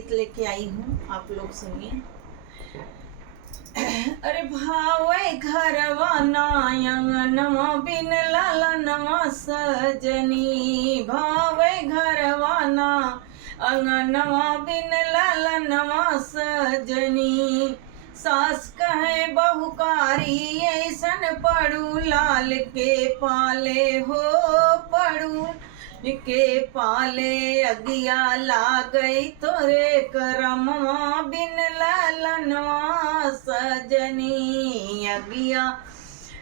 गीत लेके आई हूँ, आप लोग सुनिए। अरे भावे घरवा नायंगनवा बिन ललनवा सजनी, भावे घरवा ना अंगनवा बिन ललनवा सजनी। सास कहे बहुकारी ऐसन पड़ू लाल के पाले हो, पड़ू के पाले अगिया लागई तोरे करमवा बिन ललनवा सजनी, अगिया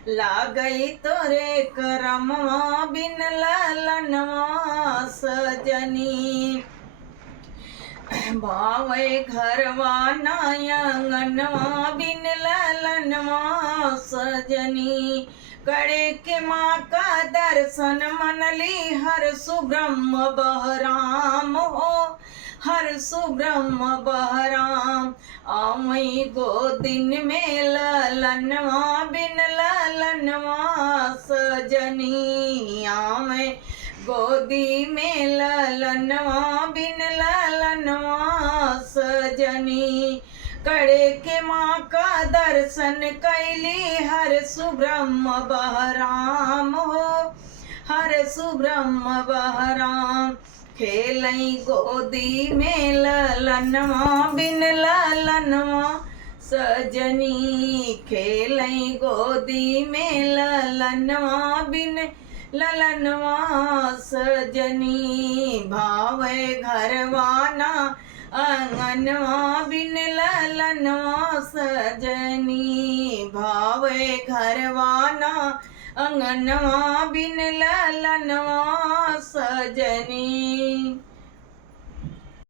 लागई तोरे करमवा बिन ललनवा सजनी। भावे घरवा नायंगनवा बिन ललनवा सजनी। कड़े के माँ का दर्शन मनली हर सुब्रह्म बहराम हो, हर सुब्रह्म बहराम। आवई गोदिन में ललनवा बिन ललनवा सजनी, आवई गोदी में ललनवा बिन ललनवा सजनी। कड़े के माँ का दर्शन कैली हर सुब्रह्म बहराम हो, हर सुब्रह्म बहराम। खेलई गोदी में ललनवा बिन ललनवा सजनी, खेलई गोदी में ललनवा बिन ललनवा सजनी। भावे घरवा ना अंगनवा बिन ललनवा सजनी, भावे घरवा ना अंगनवा बिन ललनवा सजनी।